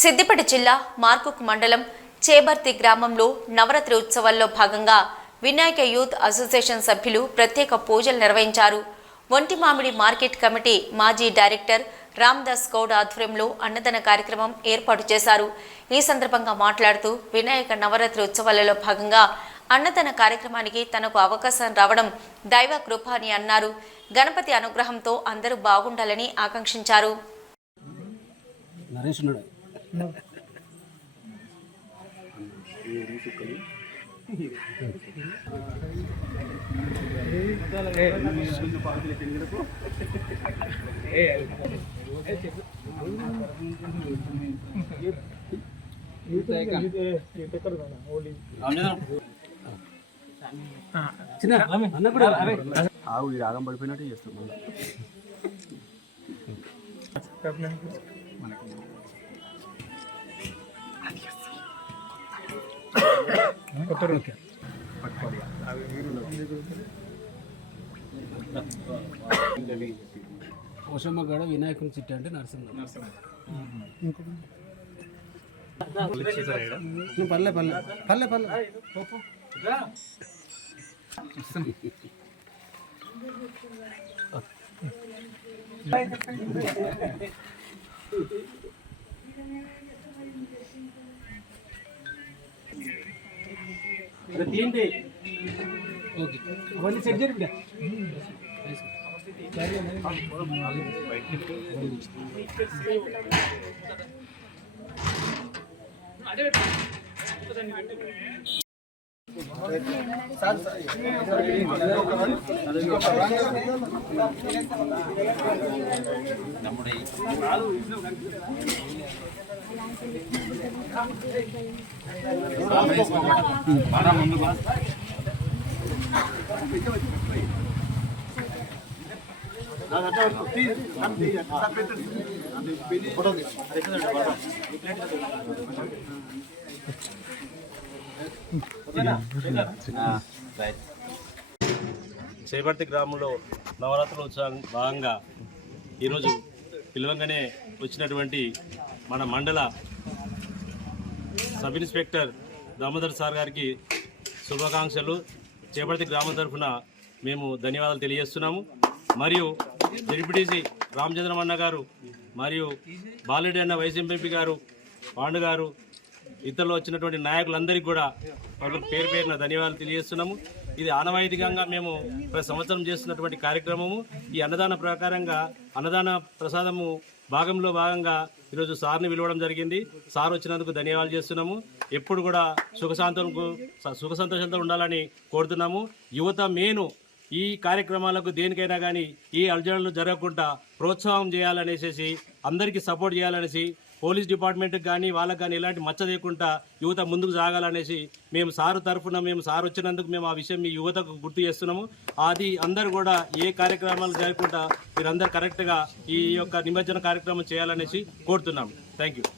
సిద్దిపేట జిల్లా మార్కుక్ మండలం చేబర్తి గ్రామంలో నవరాత్రి ఉత్సవాల్లో భాగంగా వినాయక యూత్ అసోసియేషన్ సభ్యులు ప్రత్యేక పూజలు నిర్వహించారు. ఒంటిమామిడి మార్కెట్ కమిటీ మాజీ డైరెక్టర్ రామ్దాస్ గౌడ్ ఆధ్వర్యంలో అన్నదాన కార్యక్రమం ఏర్పాటు చేశారు. ఈ సందర్భంగా మాట్లాడుతూ వినాయక నవరాత్రి ఉత్సవాలలో భాగంగా అన్నదాన కార్యక్రమానికి తనకు అవకాశం రావడం దైవ కృప అని అన్నారు. గణపతి అనుగ్రహంతో అందరూ బాగుండాలని ఆకాంక్షించారు. రాగం పడిపోయినట్టు చేస్తాం. పోషమ్మగడ వినాయకుని చిట్ట అంటే నరసింహ పల్లె పల్లె పల్లె పల్లె ఓకే అవన్నీ సెట్ చేయండి. చేబర్తి గ్రామంలో నవరాత్రుల ఉత్సవం భాగంగా ఈరోజు పిలవంగానే వచ్చినటువంటి మన మండల సబ్ ఇన్స్పెక్టర్ దామోదర్ సార్ గారికి శుభాకాంక్షలు. చేబర్తి గ్రామం తరఫున మేము ధన్యవాదాలు తెలియజేస్తున్నాము. మరియు జడ్పీటీసీ రామచంద్రమన్న గారు మరియు బాలరెడ్డి అన్న వైస్ ఎంపీ గారు, పాండు గారు, ఇతరులు వచ్చినటువంటి నాయకులందరికీ కూడా వాళ్ళకి పేరు పేరున ధన్యవాదాలు తెలియజేస్తున్నాము. ఇది ఆనవాయితీగా మేము ప్రతి సంవత్సరం చేస్తున్నటువంటి కార్యక్రమము. ఈ అన్నదాన ప్రకారంగా అన్నదాన ప్రసాదము భాగంగా ఈరోజు సార్ని పిలవడం జరిగింది. సార్ వచ్చినందుకు ధన్యవాదాలు చేస్తున్నాము. ఎప్పుడు కూడా సుఖ సంతోషంతో ఉండాలని కోరుతున్నాము. యువత మేను ఈ కార్యక్రమాలకు దేనికైనా కానీ ఈ అర్జనలు జరగకుండా ప్రోత్సాహం చేయాలనేసి, అందరికీ సపోర్ట్ చేయాలనేసి, పోలీస్ డిపార్ట్మెంట్కి కానీ వాళ్ళకి కానీ ఎలాంటి మచ్చ లేకుండా యువత ముందుకు సాగాలనేసి మేము సారు తరఫున సార్ వచ్చినందుకు మేము ఆ విషయం మీ యువతకు గుర్తు చేస్తున్నాము. అది అందరూ కూడా ఏ కార్యక్రమాలు జరగకుండా మీరందరూ కరెక్ట్గా ఈ యొక్క నిమజ్జన కార్యక్రమం చేయాలనేసి కోరుతున్నాము. Thank you.